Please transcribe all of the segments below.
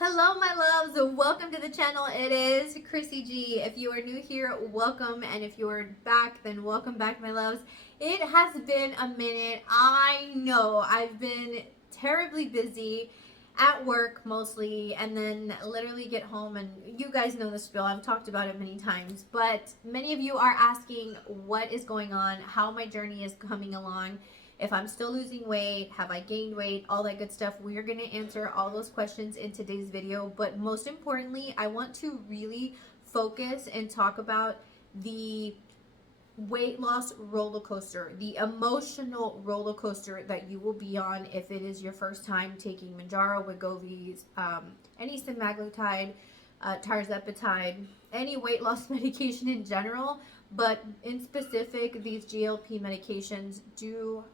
Hello my loves, welcome to the channel. It is Crissy G. If you are new here, welcome, and if you are back, then welcome back my loves. It has been a minute. I know I've been terribly busy at work mostly, and then literally get home and you guys know the spiel. I've talked about it many times, but many of you are asking what is going on, how my journey is coming along, if I'm still losing weight, have I gained weight, all that good stuff. We're going to answer all those questions in today's video. But most importantly, I want to really focus and talk about the weight loss roller coaster, the emotional roller coaster that you will be on if it is your first time taking Mounjaro, Wegovy, any semaglutide, tirzepatide, any weight loss medication in general. But in specific, these GLP medications do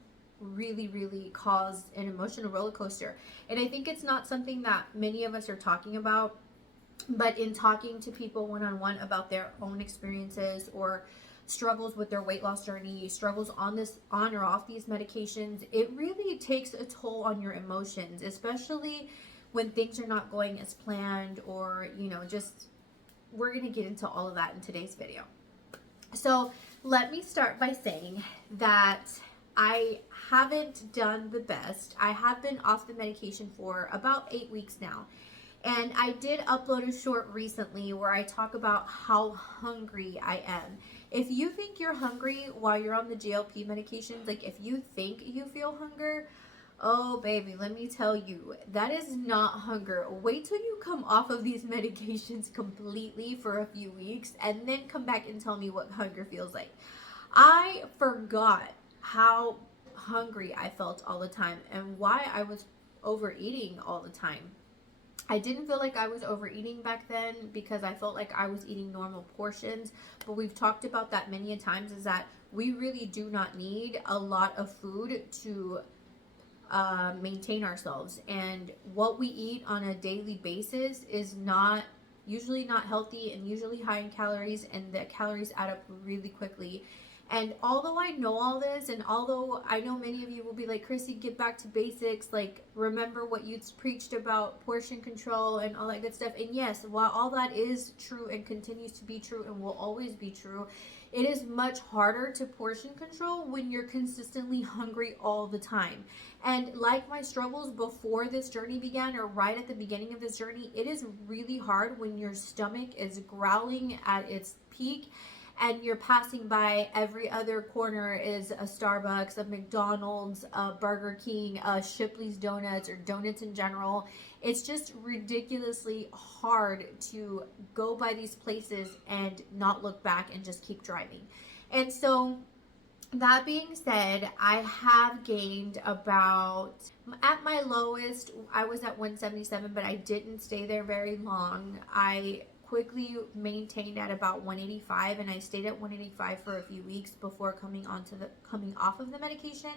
really cause an emotional roller coaster. And I think it's not something that many of us are talking about, but in talking to people one-on-one about their own experiences or struggles with their weight loss journey, struggles on or off these medications, it really takes a toll on your emotions, especially when things are not going as planned, or just we're going to get into all of that in today's video. So let me start by saying that I haven't done the best. I have been off the medication for about 8 weeks now. And I did upload a short recently where I talk about how hungry I am. If you think you're hungry while you're on the GLP medications, like if you think you feel hunger, oh baby, let me tell you, that is not hunger. Wait till you come off of these medications completely for a few weeks and then come back and tell me what hunger feels like. I forgot how hungry I felt all the time and why I was overeating all the time. I didn't feel like I was overeating back then because I felt like I was eating normal portions, but we've talked about that many a times, is that we really do not need a lot of food to maintain ourselves, and what we eat on a daily basis is usually not healthy and usually high in calories, and the calories add up really quickly. And although I know all this, and although I know many of you will be like, Crissy, get back to basics, like remember what you preached about portion control and all that good stuff. And yes, while all that is true and continues to be true and will always be true, it is much harder to portion control when you're consistently hungry all the time. And like my struggles before this journey began, or right at the beginning of this journey, it is really hard when your stomach is growling at its peak and you're passing by every other corner is a Starbucks, a McDonald's, a Burger King, a Shipley's Donuts, or donuts in general. It's just ridiculously hard to go by these places and not look back and just keep driving. And so that being said, I have gained about, at my lowest, I was at 177, but I didn't stay there very long. I quickly maintained at about 185, and I stayed at 185 for a few weeks before coming off of the medication.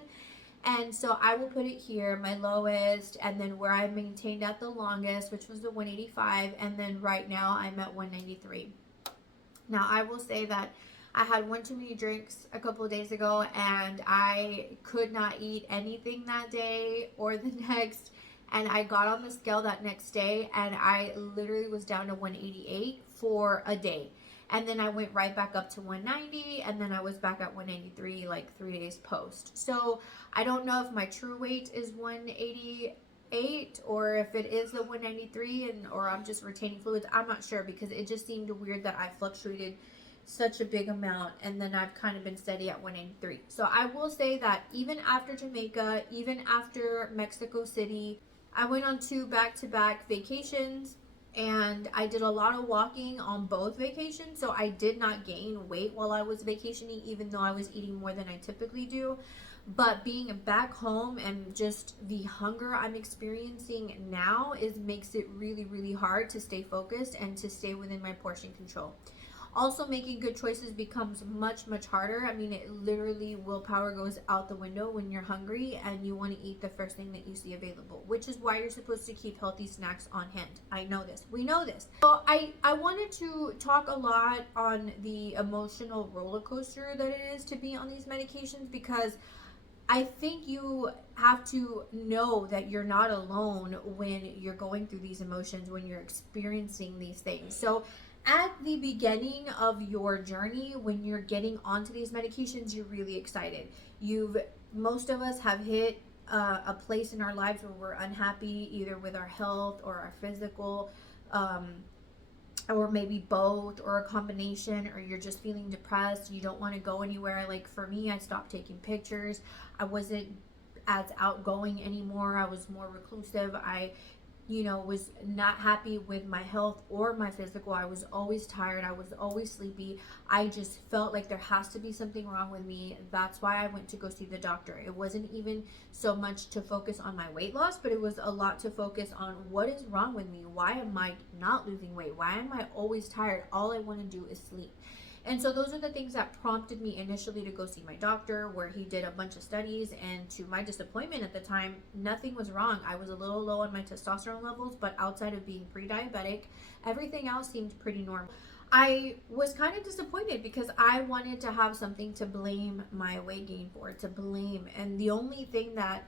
And so I will put it here, my lowest, and then where I maintained at the longest, which was the 185, and then right now I'm at 193. Now I will say that I had one too many drinks a couple of days ago, and I could not eat anything that day or the next. And I got on the scale that next day, and I literally was down to 188 for a day. And then I went right back up to 190, and then I was back at 193 like 3 days post. So I don't know if my true weight is 188 or if it is the 193, or I'm just retaining fluids. I'm not sure, because it just seemed weird that I fluctuated such a big amount, and then I've kind of been steady at 183. So I will say that even after Jamaica, even after Mexico City, I went on 2 back-to-back vacations, and I did a lot of walking on both vacations, so I did not gain weight while I was vacationing, even though I was eating more than I typically do. But being back home and just the hunger I'm experiencing now makes it really hard to stay focused and to stay within my portion control. Also, making good choices becomes much harder. I mean, it literally, willpower goes out the window when you're hungry and you want to eat the first thing that you see available, which is why you're supposed to keep healthy snacks on hand. I know this. We know this. So I wanted to talk a lot on the emotional roller coaster that it is to be on these medications, because I think you have to know that you're not alone when you're going through these emotions, when you're experiencing these things. So at the beginning of your journey, when you're getting onto these medications, you're really excited. Most of us have hit a place in our lives where we're unhappy, either with our health or our physical, or maybe both, or a combination, or you're just feeling depressed, you don't want to go anywhere. Like for me, I stopped taking pictures. I wasn't as outgoing anymore. I was more reclusive. I was not happy with my health or my physical. I was always tired. I was always sleepy. I just felt like there has to be something wrong with me. That's why I went to go see the doctor. It wasn't even so much to focus on my weight loss, but it was a lot to focus on what is wrong with me. Why am I not losing weight? Why am I always tired? All I want to do is sleep. And so those are the things that prompted me initially to go see my doctor, where he did a bunch of studies, and to my disappointment at the time, nothing was wrong. I was a little low on my testosterone levels, but outside of being pre-diabetic, everything else seemed pretty normal. I was kind of disappointed because I wanted to have something to blame my weight gain for, and the only thing that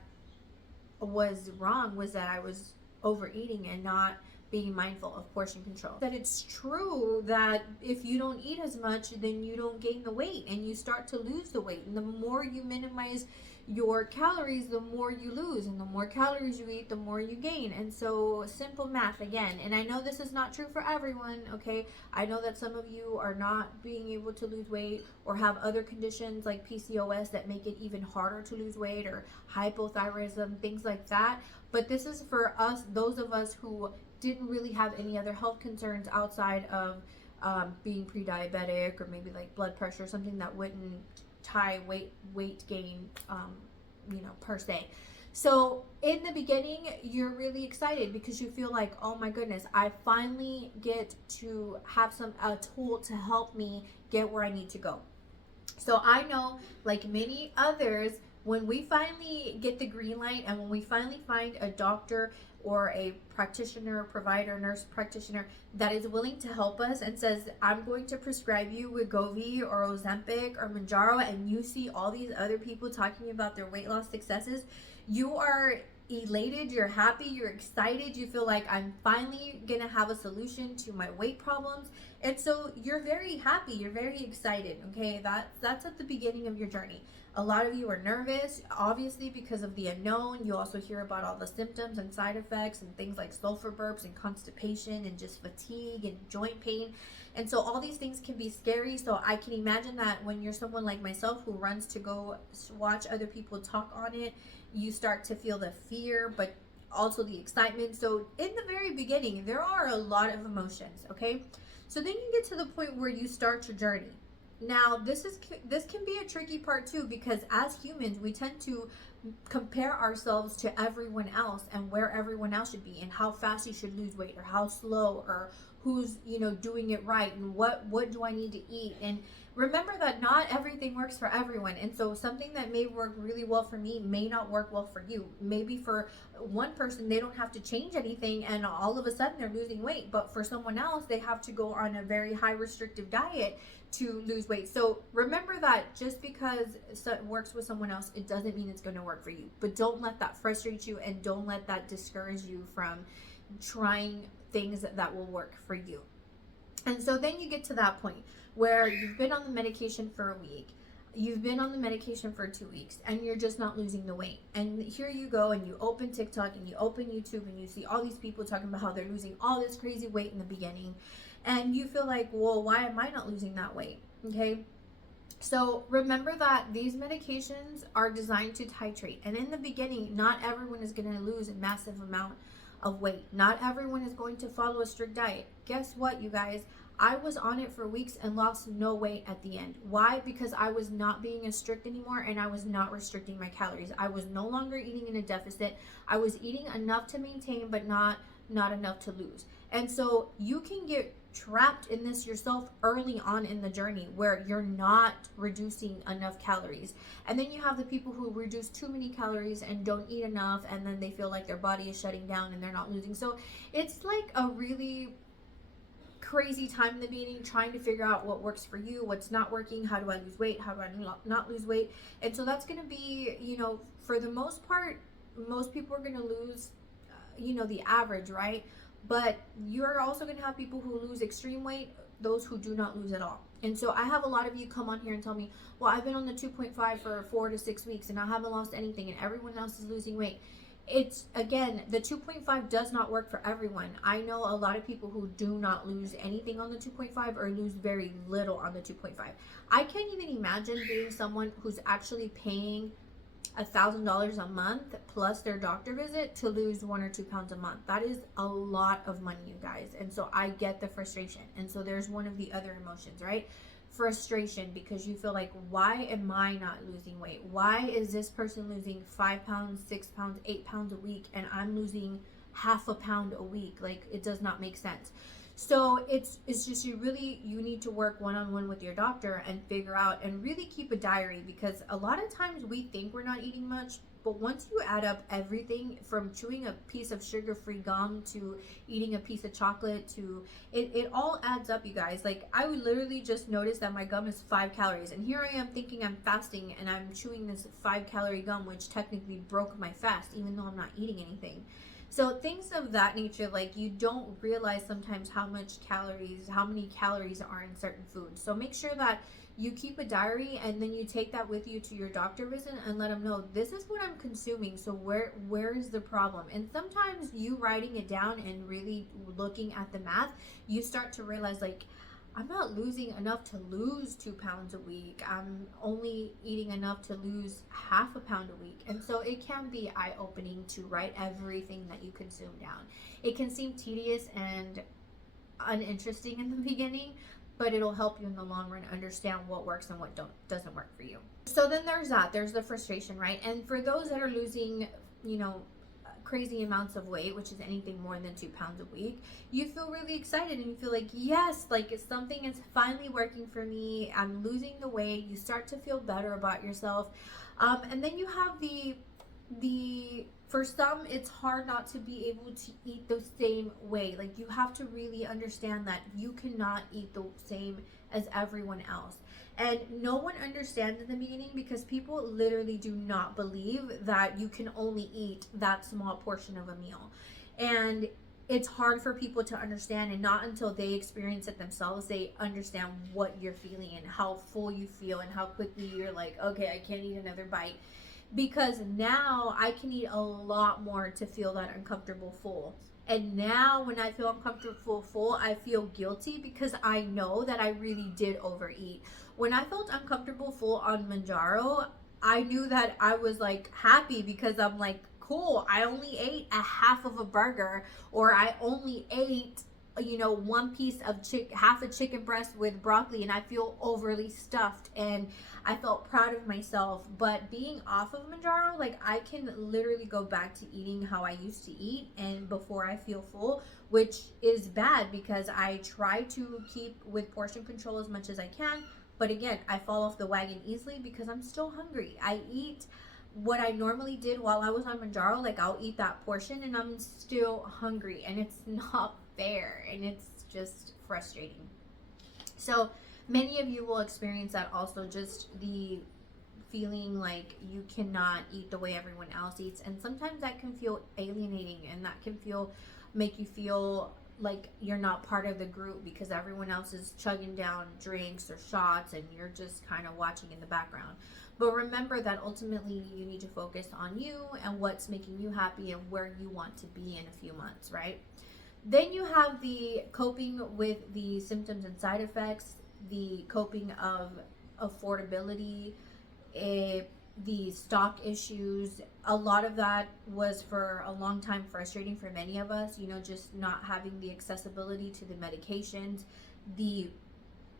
was wrong was that I was overeating and not being mindful of portion control. That it's true that if you don't eat as much, then you don't gain the weight and you start to lose the weight. And the more you minimize your calories, the more you lose, and the more calories you eat, the more you gain. And so simple math again. And I know this is not true for everyone, okay? I know that some of you are not being able to lose weight or have other conditions like PCOS that make it even harder to lose weight, or hypothyroidism, things like that. But this is for us, those of us who didn't really have any other health concerns outside of being pre-diabetic, or maybe like blood pressure, something that wouldn't tie weight gain per se. So in the beginning, you're really excited because you feel like, oh my goodness, I finally get to have a tool to help me get where I need to go. So I know, like many others, when we finally get the green light and when we finally find a doctor or a practitioner, provider, nurse practitioner that is willing to help us and says, I'm going to prescribe you Wegovy or Ozempic or Mounjaro, and you see all these other people talking about their weight loss successes, you are elated, you're happy, you're excited, you feel like I'm finally gonna have a solution to my weight problems. And so you're very happy, you're very excited, okay? That's at the beginning of your journey. A lot of you are nervous, obviously, because of the unknown. You also hear about all the symptoms and side effects and things like sulfur burps and constipation and just fatigue and joint pain. And so all these things can be scary. So I can imagine that when you're someone like myself who runs to go watch other people talk on it, you start to feel the fear, but also the excitement. So in the very beginning, there are a lot of emotions, okay? So then you get to the point where you start your journey. Now, this can be a tricky part too, because as humans, we tend to compare ourselves to everyone else and where everyone else should be and how fast you should lose weight or how slow, or who's doing it right, and what do I need to eat. And remember that not everything works for everyone, and so something that may work really well for me may not work well for you. Maybe for one person, they don't have to change anything and all of a sudden they're losing weight, but for someone else, they have to go on a very high restrictive diet to lose weight. So remember that just because it works with someone else, it doesn't mean it's going to work for you. But don't let that frustrate you, and don't let that discourage you from trying things that will work for you. And so then you get to that point where you've been on the medication for a week, you've been on the medication for 2 weeks, and you're just not losing the weight. And here you go, and you open TikTok and you open YouTube, and you see all these people talking about how they're losing all this crazy weight in the beginning. And you feel like, well, why am I not losing that weight? Okay. So remember that these medications are designed to titrate. And in the beginning, not everyone is going to lose a massive amount of weight. Not everyone is going to follow a strict diet. Guess what, you guys? I was on it for weeks and lost no weight at the end. Why? Because I was not being as strict anymore, and I was not restricting my calories. I was no longer eating in a deficit. I was eating enough to maintain, but not enough to lose. And so you can get trapped in this yourself early on in the journey, where you're not reducing enough calories. And then you have the people who reduce too many calories and don't eat enough, and then they feel like their body is shutting down and they're not losing. So it's like a really crazy time in the beginning trying to figure out what works for you, what's not working, how do I lose weight, how do I not lose weight. And so that's going to be, for the most part, most people are going to lose, the average, right? But you're also going to have people who lose extreme weight, those who do not lose at all. And so I have a lot of you come on here and tell me, well, I've been on the 2.5 for 4 to 6 weeks and I haven't lost anything and everyone else is losing weight. It's, again, the 2.5 does not work for everyone. I know a lot of people who do not lose anything on the 2.5 or lose very little on the 2.5. I can't even imagine being someone who's actually paying $1,000 a month plus their doctor visit to lose 1 or 2 pounds a month. That is a lot of money, you guys. And so I get the frustration. And so there's one of the other emotions, right? Frustration, because you feel like, why am I not losing weight? Why is this person losing 5 pounds, 6 pounds, 8 pounds a week and I'm losing half a pound a week? Like, it does not make sense. So it's just you need to work one-on-one with your doctor and figure out and really keep a diary, because a lot of times we think we're not eating much, but once you add up everything from chewing a piece of sugar-free gum to eating a piece of chocolate to it all adds up, you guys. Like, I would literally just notice that my gum is 5 calories and here I am thinking I'm fasting and I'm chewing this 5-calorie gum, which technically broke my fast even though I'm not eating anything. So things of that nature, like, you don't realize sometimes how many calories are in certain foods. So make sure that you keep a diary and then you take that with you to your doctor visit and let them know, this is what I'm consuming. So where is the problem? And sometimes you writing it down and really looking at the math, you start to realize, like, I'm not losing enough to lose 2 pounds a week. I'm only eating enough to lose half a pound a week. And so it can be eye-opening to write everything that you consume down. It can seem tedious and uninteresting in the beginning, but it'll help you in the long run understand what works and what doesn't work for you. So then there's the frustration, right? And for those that are losing, crazy amounts of weight, which is anything more than 2 pounds a week, you feel really excited and you feel like, yes, like, something is finally working for me. I'm losing the weight. You start to feel better about yourself. And then you have for some, it's hard not to be able to eat the same way. Like, you have to really understand that you cannot eat the same as everyone else. And no one understands in the beginning, because people literally do not believe that you can only eat that small portion of a meal. And it's hard for people to understand, and not until they experience it themselves, they understand what you're feeling and how full you feel and how quickly you're like, okay, I can't eat another bite. Because now I can eat a lot more to feel that uncomfortable full. And now when I feel uncomfortable full, I feel guilty because I know that I really did overeat. When I felt uncomfortable full on Manjaro, I knew that I was, like, happy, because I'm like, cool, I only ate a half of a burger, or I only ate, one piece of half a chicken breast with broccoli, and I feel overly stuffed and I felt proud of myself. But being off of Manjaro, like, I can literally go back to eating how I used to eat and before I feel full, which is bad because I try to keep with portion control as much as I can. But again, I fall off the wagon easily because I'm still hungry. I eat what I normally did while I was on Manjaro. Like, I'll eat that portion and I'm still hungry, and it's not fair, and it's just frustrating. So many of you will experience that also, just the feeling like you cannot eat the way everyone else eats. And sometimes that can feel alienating, and that can make you feel like you're not part of the group because everyone else is chugging down drinks or shots and you're just kind of watching in the background. But remember that ultimately you need to focus on you and what's making you happy and where you want to be in a few months, right? Then you have the coping with the symptoms and side effects, the coping of affordability, the stock issues. A lot of that was for a long time frustrating for many of us, just not having the accessibility to the medications, the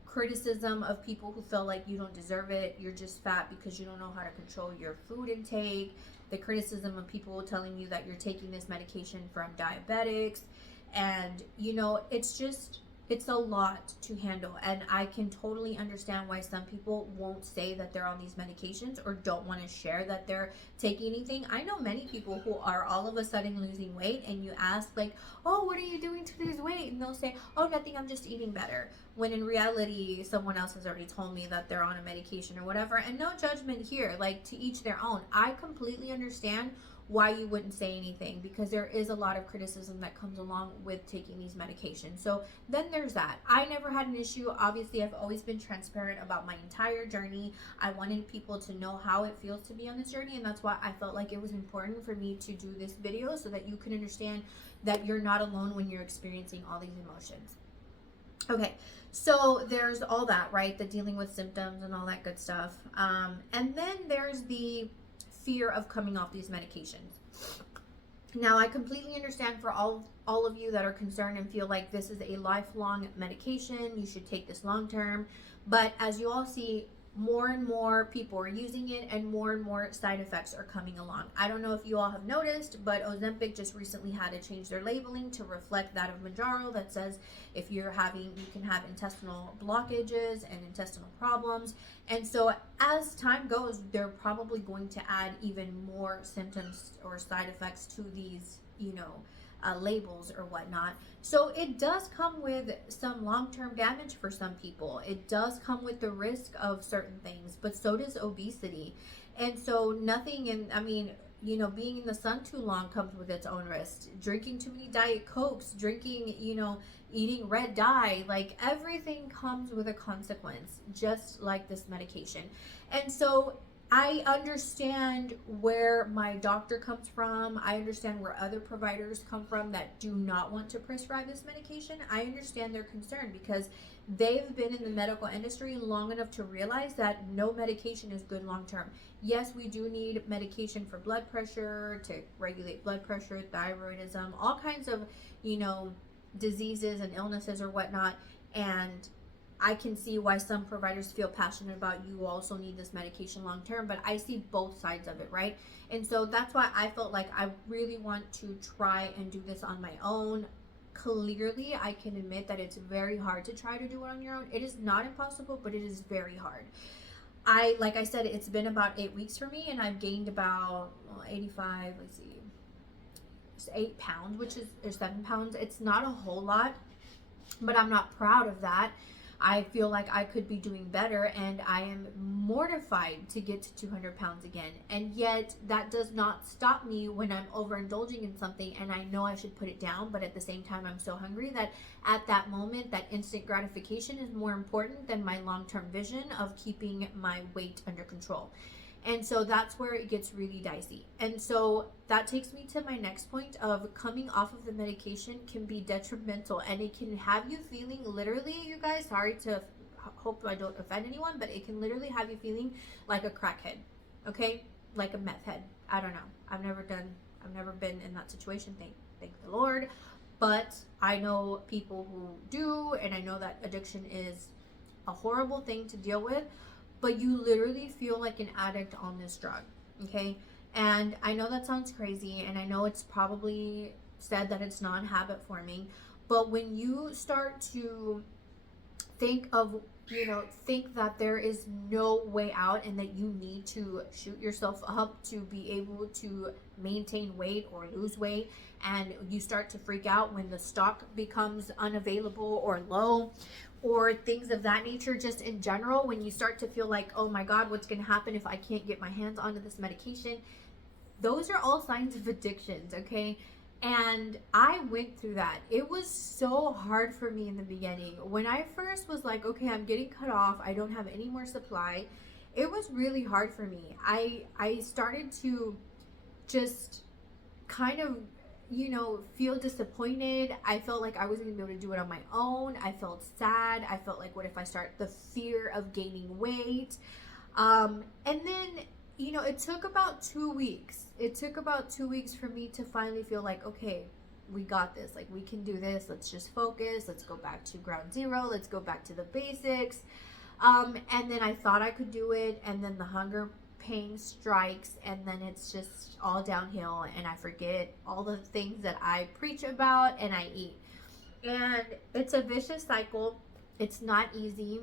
criticism of people who feel like you don't deserve it, you're just fat because you don't know how to control your food intake, the criticism of people telling you that you're taking this medication from diabetics. And it's It's a lot to handle, and I can totally understand why some people won't say that they're on these medications or don't want to share that they're taking anything. I know many people who are all of a sudden losing weight, and you ask like, oh, what are you doing to lose weight? And they'll say, oh, nothing, I'm just eating better, when in reality someone else has already told me that they're on a medication or whatever. And no judgment here, like, to each their own. I completely understand why you wouldn't say anything, because there is a lot of criticism that comes along with taking these medications. So then there's that. I never had an issue. Obviously, I've always been transparent about my entire journey. I wanted people to know how it feels to be on this journey, and that's why I felt like it was important for me to do this video, so that you can understand that you're not alone when you're experiencing all these emotions. Okay, so there's all that, right? The dealing with symptoms and all that good stuff. And then there's the fear of coming off these medications. Now, I completely understand for all of you that are concerned and feel like this is a lifelong medication, you should take this long term. But as you all see, more and more people are using it, and more side effects are coming along. I don't know if you all have noticed, but Ozempic just recently had to change their labeling to reflect that of Mounjaro, that says if you can have intestinal blockages and intestinal problems. And so as time goes, they're probably going to add even more symptoms or side effects to these, labels or whatnot. So it does come with some long-term damage for some people. It does come with the risk of certain things, but so does obesity. And so being in the sun too long comes with its own risk. Drinking too many Diet Cokes, eating red dye, like, everything comes with a consequence, just like this medication. And so I understand where my doctor comes from. I understand where other providers come from that do not want to prescribe this medication. I understand their concern, because they've been in the medical industry long enough to realize that no medication is good long term. Yes, we do need medication for blood pressure, to regulate blood pressure, thyroidism, all kinds of, diseases and illnesses or whatnot. And I can see why some providers feel passionate about, you also need this medication long term, but I see both sides of it, right? And so that's why I felt like I really want to try and do this on my own. Clearly, I can admit that it's very hard to try to do it on your own. It is not impossible, but it is very hard. Like I said, it's been about 8 weeks for me, and I've gained about 85, 8 pounds, or 7 pounds. It's not a whole lot, but I'm not proud of that. I feel like I could be doing better, and I am mortified to get to 200 pounds again. And yet that does not stop me when I'm overindulging in something and I know I should put it down, but at the same time I'm so hungry that at that moment, that instant gratification is more important than my long-term vision of keeping my weight under control. And so that's where it gets really dicey. And so that takes me to my next point of coming off of the medication can be detrimental, and it can have you feeling literally, you guys, sorry to hope I don't offend anyone, but it can literally have you feeling like a crackhead, okay? Like a meth head. I don't know. I've never been in that situation, thank the Lord. But I know people who do, and I know that addiction is a horrible thing to deal with. But you literally feel like an addict on this drug, okay? And I know that sounds crazy, and I know it's probably said that it's non-habit forming, but when you start to think that there is no way out and that you need to shoot yourself up to be able to maintain weight or lose weight, and you start to freak out when the stock becomes unavailable or low, or things of that nature, just in general, when you start to feel like, oh my God, what's going to happen if I can't get my hands onto this medication? Those are all signs of addictions, okay? And I went through that. It was so hard for me in the beginning. When I first was like, okay, I'm getting cut off, I don't have any more supply, it was really hard for me. I started to just kind of feel disappointed. I felt like I wasn't gonna be able to do it on my own. I felt sad. I felt like, what if I start the fear of gaining weight? And then, it took about 2 weeks. It took about 2 weeks for me to finally feel like, okay, we got this. Like, we can do this. Let's just focus. Let's go back to ground zero. Let's go back to the basics. And then I thought I could do it. And then the hunger pain strikes, and then it's just all downhill, and I forget all the things that I preach about and I eat. And it's a vicious cycle. It's not easy.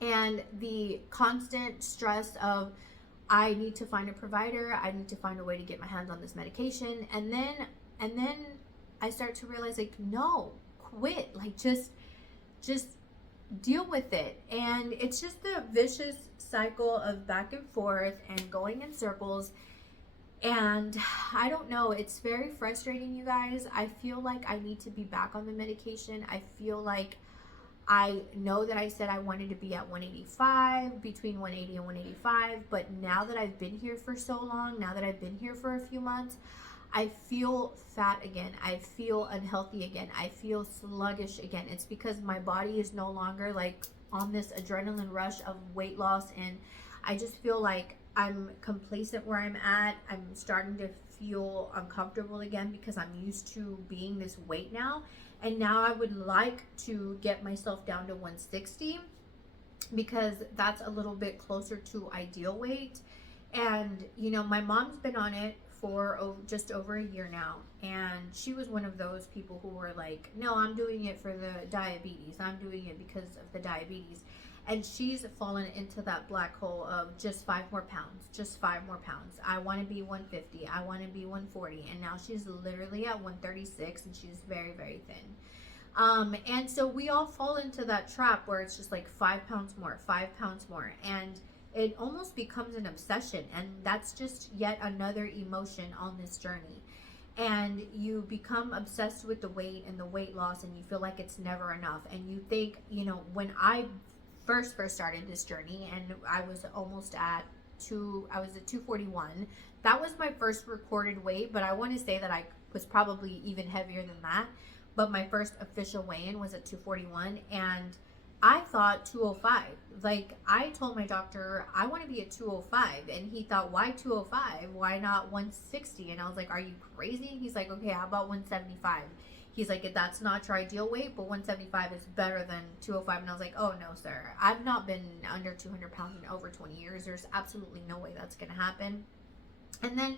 And the constant stress of, I need to find a provider, I need to find a way to get my hands on this medication, and then I start to realize, like, no, quit, like, just deal with it. And it's just the vicious cycle of back and forth and going in circles. And I don't know, it's very frustrating, you guys. I feel like I need to be back on the medication. I feel like, I know that I said I wanted to be at 185, between 180 and 185, but now that I've been here for so long, now that I've been here for a few months, I feel fat again. I feel unhealthy again. I feel sluggish again. It's because my body is no longer like on this adrenaline rush of weight loss, and I just feel like I'm complacent where I'm at. I'm starting to feel uncomfortable again because I'm used to being this weight now. And now I would like to get myself down to 160 because that's a little bit closer to ideal weight. And, you know, my mom's been on it for just over a year now. And she was one of those people who were like, no, I'm doing it for the diabetes. I'm doing it because of the diabetes. And she's fallen into that black hole of just 5 more pounds, just 5 more pounds. I want to be 150. I want to be 140. And now she's literally at 136 and she's very, very thin. And so we all fall into that trap where it's just like 5 pounds more, 5 pounds more. And it almost becomes an obsession. And that's just yet another emotion on this journey. And you become obsessed with the weight and the weight loss, and you feel like it's never enough. And you think, you know, when I first started this journey and I was almost at I was at 241. That was my first recorded weight, but I want to say that I was probably even heavier than that. But my first official weigh-in was at 241, and I thought 205. Like, I told my doctor I want to be at 205, and he thought, why 205? Why not 160? And I was like, are you crazy? He's like, okay, how about 175? He's like, that's not your ideal weight, but 175 is better than 205. And I was like, oh, no, sir. I've not been under 200 pounds in over 20 years. There's absolutely no way that's going to happen. And then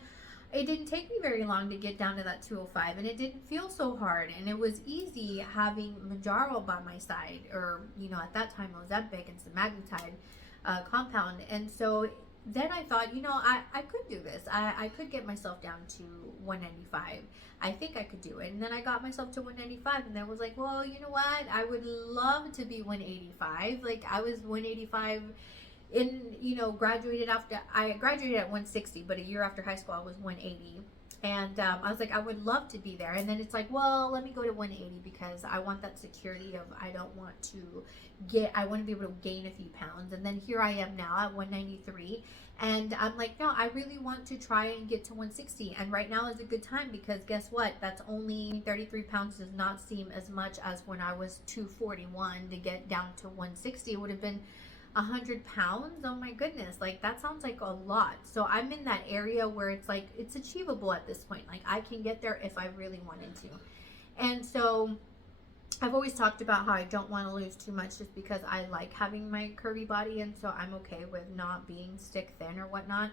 it didn't take me very long to get down to that 205, and it didn't feel so hard. And it was easy having Manjaro by my side, or, you know, at that time, Ozempic and semaglutide compound. And so then I thought, you know, I could do this. I could get myself down to 195. I think I could do it. And then I got myself to 195, and then was like, well, you know what? I would love to be 185. Like, I was 185 in, you know, I graduated at 160, but a year after high school, I was 180. And I was like, I would love to be there. And then it's like, well, let me go to 180 because I want that security of, I want to be able to gain a few pounds. And then here I am now at 193. And I'm like, no, I really want to try and get to 160. And right now is a good time because guess what? That's only 33 pounds, does not seem as much as when I was 241 to get down to 160. It would have been 100 pounds. Oh my goodness, like that sounds like a lot. So I'm in that area where it's like it's achievable at this point. Like I can get there if I really wanted to. And so I've always talked about how I don't want to lose too much just because I like having my curvy body, and so I'm okay with not being stick thin or whatnot.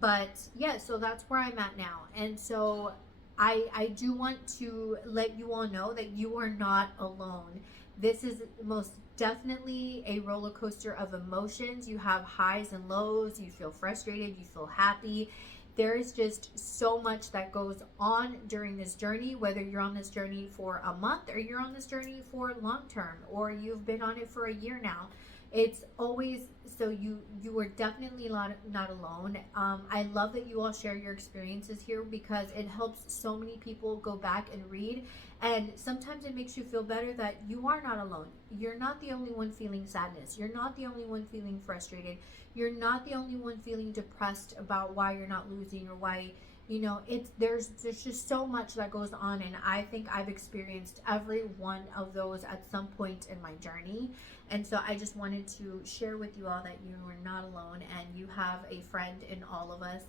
But yeah, so that's where I'm at now. And so I do want to let you all know that you are not alone. This is most definitely a roller coaster of emotions. You have highs and lows. You feel frustrated. You feel happy. There is just so much that goes on during this journey, whether you're on this journey for a month or you're on this journey for long term, or you've been on it for a year now. It's always, so you are definitely not alone. I love that you all share your experiences here because it helps so many people go back and read. And sometimes it makes you feel better that you are not alone. You're not the only one feeling sadness. You're not the only one feeling frustrated. You're not the only one feeling depressed about why you're not losing or why, you know, there's just so much that goes on. And I think I've experienced every one of those at some point in my journey. And so I just wanted to share with you all that you are not alone and you have a friend in all of us.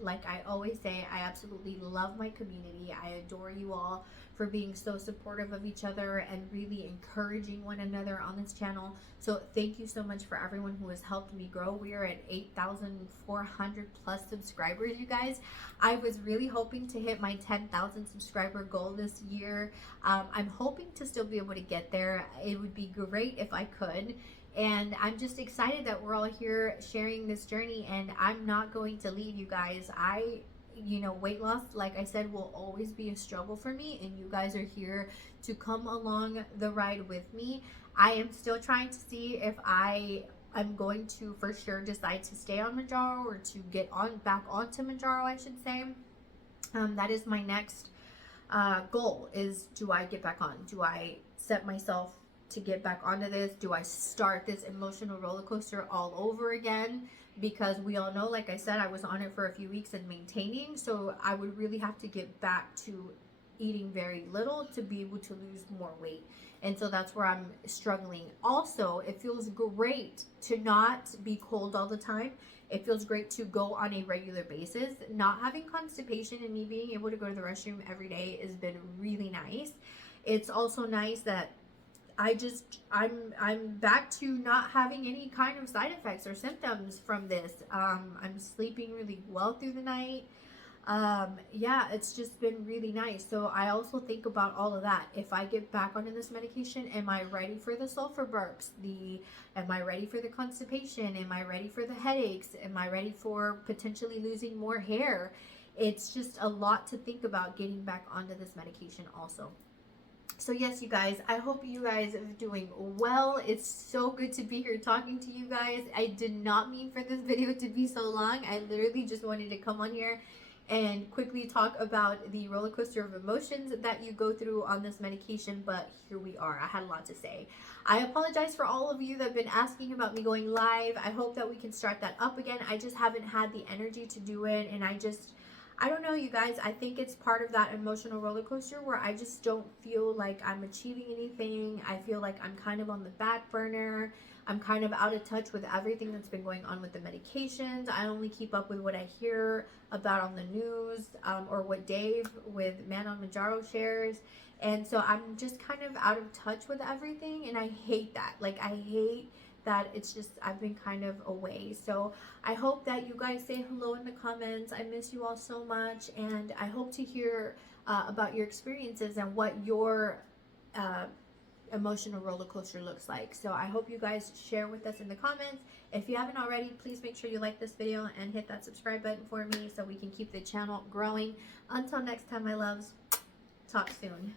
Like I always say, I absolutely love my community. I adore you all for being so supportive of each other and really encouraging one another on this channel. So thank you so much for everyone who has helped me grow. We are at 8,400 plus subscribers, you guys. I was really hoping to hit my 10,000 subscriber goal this year. I'm hoping to still be able to get there. It would be great if I could. And I'm just excited that we're all here sharing this journey, and I'm not going to leave you guys. Weight loss, like I said, will always be a struggle for me, and you guys are here to come along the ride with me. I am still trying to see if I'm going to for sure decide to stay on Manjaro or to get on back onto Manjaro, I should say. That is my next goal, is do I get back on? Do I set myself to get back onto this? Do I start this emotional roller coaster all over again? Because we all know, like I said, I was on it for a few weeks and maintaining, so I would really have to get back to eating very little to be able to lose more weight. And so that's where I'm struggling. Also, it feels great to not be cold all the time. It feels great to go on a regular basis. Not having constipation and me being able to go to the restroom every day has been really nice. It's also nice that I'm back to not having any kind of side effects or symptoms from this. I'm sleeping really well through the night. Yeah, it's just been really nice. So I also think about all of that. If I get back onto this medication, am I ready for the sulfur burps? Am I ready for the constipation? Am I ready for the headaches? Am I ready for potentially losing more hair? It's just a lot to think about getting back onto this medication also. So yes, you guys, I hope you guys are doing well. It's so good to be here talking to you guys. I did not mean for this video to be so long. I literally just wanted to come on here and quickly talk about the roller coaster of emotions that you go through on this medication, but here we are. I had a lot to say. I apologize for all of you that have been asking about me going live. I hope that we can start that up again. I just haven't had the energy to do it, and I don't know, you guys. I think it's part of that emotional roller coaster where I just don't feel like I'm achieving anything. I feel like I'm kind of on the back burner. I'm kind of out of touch with everything that's been going on with the medications. I only keep up with what I hear about on the news, or what Dave with Man on Manjaro shares. And so I'm just kind of out of touch with everything, and I hate that. Like, I hate that it's just I've been kind of away. So I hope that you guys say hello in the comments. I miss you all so much, and I hope to hear about your experiences and what your emotional roller coaster looks like. So I hope you guys share with us in the comments. If you haven't already, please make sure you like this video and hit that subscribe button for me so we can keep the channel growing. Until next time, my loves, talk soon.